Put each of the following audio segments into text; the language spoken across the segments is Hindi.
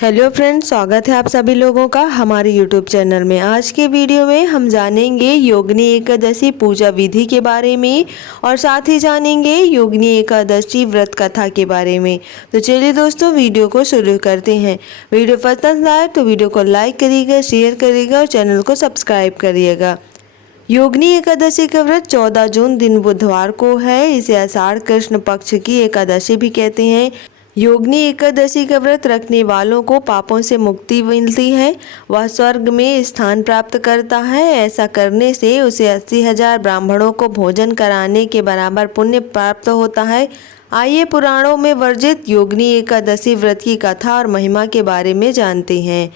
हेलो फ्रेंड्स, स्वागत है आप सभी लोगों का हमारे यूट्यूब चैनल में। आज के वीडियो में हम जानेंगे योगिनी एकादशी पूजा विधि के बारे में और साथ ही जानेंगे योगिनी एकादशी व्रत कथा के बारे में। तो चलिए दोस्तों, वीडियो को शुरू करते हैं। वीडियो पसंद आए तो वीडियो को लाइक करिएगा, शेयर करिएगा और चैनल को सब्सक्राइब करिएगा। योगिनी एकादशी का व्रत 14 जून दिन बुधवार को है। इसे आषाढ़ कृष्ण पक्ष की एकादशी भी कहते हैं। योगिनी एकादशी का व्रत रखने वालों को पापों से मुक्ति मिलती है, वह स्वर्ग में स्थान प्राप्त करता है। ऐसा करने से उसे 80,000 ब्राह्मणों को भोजन कराने के बराबर पुण्य प्राप्त होता है। आइए पुराणों में वर्णित योगिनी एकादशी व्रत की कथा और महिमा के बारे में जानते हैं।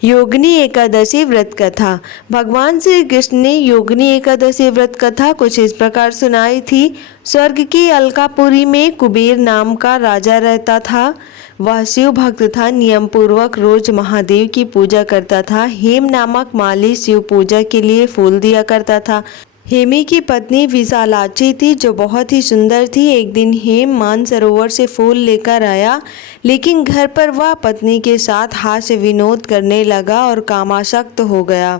योगिनी एकादशी व्रत कथा। भगवान श्री कृष्ण ने योगिनी एकादशी व्रत कथा कुछ इस प्रकार सुनाई थी। स्वर्ग की अलकापुरी में कुबेर नाम का राजा रहता था। वह शिव भक्त था, नियम पूर्वक रोज महादेव की पूजा करता था। हेम नामक माली शिव पूजा के लिए फूल दिया करता था। हेमी की पत्नी विशालाक्षी थी जो बहुत ही सुंदर थी। एक दिन हेम मानसरोवर से फूल लेकर आया, लेकिन घर पर वह पत्नी के साथ हास्य विनोद करने लगा और कामासक्त हो गया।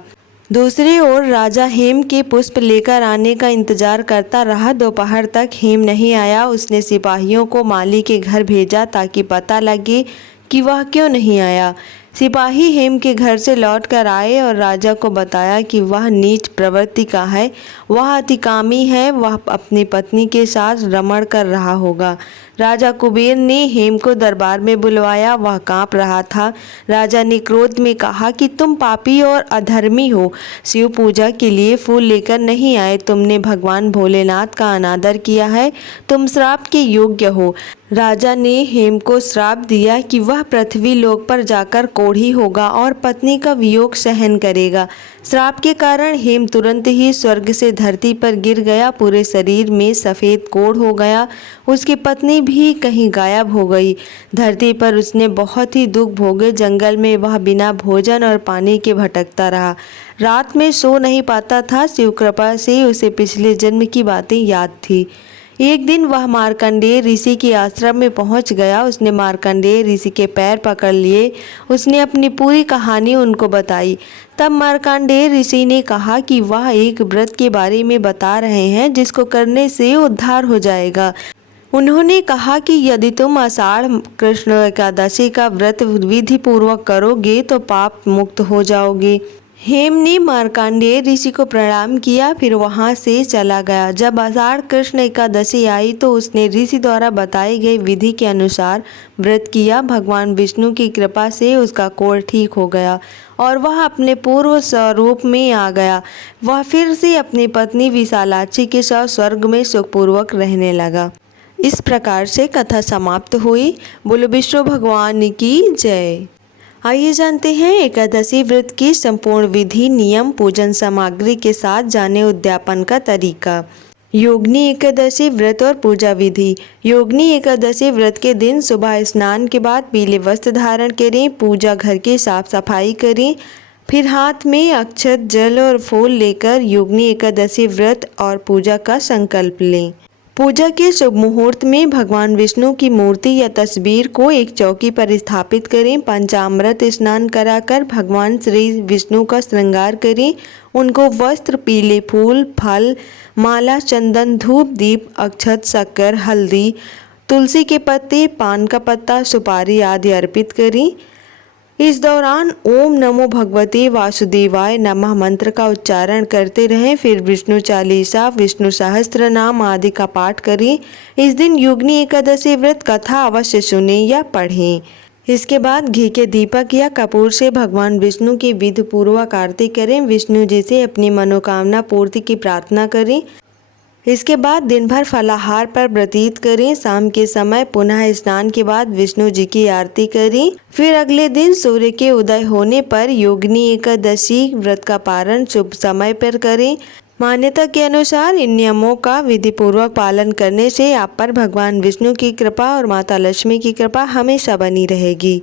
दूसरी ओर राजा हेम के पुष्प लेकर आने का इंतजार करता रहा। दोपहर तक हेम नहीं आया। उसने सिपाहियों को माली के घर भेजा ताकि पता लगे कि वह क्यों नहीं आया। सिपाही हेम के घर से लौट कर आए और राजा को बताया कि वह नीच प्रवृत्ति का है, वह अतिकामी है, वह अपनी पत्नी के साथ रमण कर रहा होगा। राजा कुबेर ने हेम को दरबार में बुलवाया। वह कांप रहा था। राजा ने क्रोध में कहा कि तुम पापी और अधर्मी हो, शिव पूजा के लिए फूल लेकर नहीं आए, तुमने भगवान भोलेनाथ का अनादर किया है, तुम श्राप के योग्य हो। राजा ने हेम को श्राप दिया कि वह पृथ्वी लोक पर जाकर कोढ़ी होगा और पत्नी का वियोग सहन करेगा। श्राप के कारण हेम तुरंत ही स्वर्ग से धरती पर गिर गया। पूरे शरीर में सफ़ेद कोढ़ हो गया। उसकी पत्नी भी कहीं गायब हो गई। धरती पर उसने बहुत ही दुख भोगे। जंगल में वह बिना भोजन और पानी के भटकता रहा। रात में सो नहीं पाता था। शिव कृपा से उसे पिछले जन्म की बातें याद थी। एक दिन वह मार्कंडेय ऋषि के आश्रम में पहुंच गया। उसने मार्कंडेय ऋषि के पैर पकड़ लिए। उसने अपनी पूरी कहानी उनको बताई। तब मार्कंडेय ऋषि ने कहा कि वह एक व्रत के बारे में बता रहे हैं जिसको करने से उद्धार हो जाएगा। उन्होंने कहा कि यदि तुम आषाढ़ कृष्ण एकादशी का व्रत विधि पूर्वक करोगे तो पाप मुक्त हो जाओगे। हेम ने मार्कंडेय ऋषि को प्रणाम किया, फिर वहां से चला गया। जब आषाढ़ कृष्ण एकादशी आई तो उसने ऋषि द्वारा बताई गई विधि के अनुसार व्रत किया। भगवान विष्णु की कृपा से उसका कोढ़ ठीक हो गया और वह अपने पूर्व स्वरूप में आ गया। वह फिर से अपनी पत्नी विशालाक्षी के साथ स्वर्ग में सुखपूर्वक रहने लगा। इस प्रकार से कथा समाप्त हुई। बोलो विष्णु भगवान की जय। आइए जानते हैं एकादशी व्रत की संपूर्ण विधि, नियम, पूजन सामग्री के साथ जाने उद्यापन का तरीका। योगिनी एकादशी व्रत और पूजा विधि। योगिनी एकादशी व्रत के दिन सुबह स्नान के बाद पीले वस्त्र धारण करें, पूजा घर की साफ सफाई करें, फिर हाथ में अक्षत, जल और फूल लेकर योगिनी एकादशी व्रत और पूजा का संकल्प लें। पूजा के शुभ मुहूर्त में भगवान विष्णु की मूर्ति या तस्वीर को एक चौकी पर स्थापित करें। पंचामृत स्नान कराकर भगवान श्री विष्णु का श्रृंगार करें। उनको वस्त्र, पीले फूल, फल, माला, चंदन, धूप, दीप, अक्षत, शक्कर, हल्दी, तुलसी के पत्ते, पान का पत्ता, सुपारी आदि अर्पित करें। इस दौरान ओम नमो भगवते वासुदेवाय नमः मंत्र का उच्चारण करते रहें। फिर विष्णु चालीसा, विष्णु सहस्त्र नाम आदि का पाठ करें। इस दिन योगिनी एकादशी व्रत कथा अवश्य सुनें या पढ़ें। इसके बाद घी के दीपक या कपूर से भगवान विष्णु की विधि पूर्वक आरती करें। विष्णु जी से अपनी मनोकामना पूर्ति की प्रार्थना करें। इसके बाद दिन भर फलाहार पर व्यतीत करें। शाम के समय पुनः स्नान के बाद विष्णु जी की आरती करें। फिर अगले दिन सूर्य के उदय होने पर योगिनी एकादशी व्रत का पारण शुभ समय पर करें। मान्यता के अनुसार इन नियमों का विधि पूर्वक पालन करने से आप पर भगवान विष्णु की कृपा और माता लक्ष्मी की कृपा हमेशा बनी रहेगी।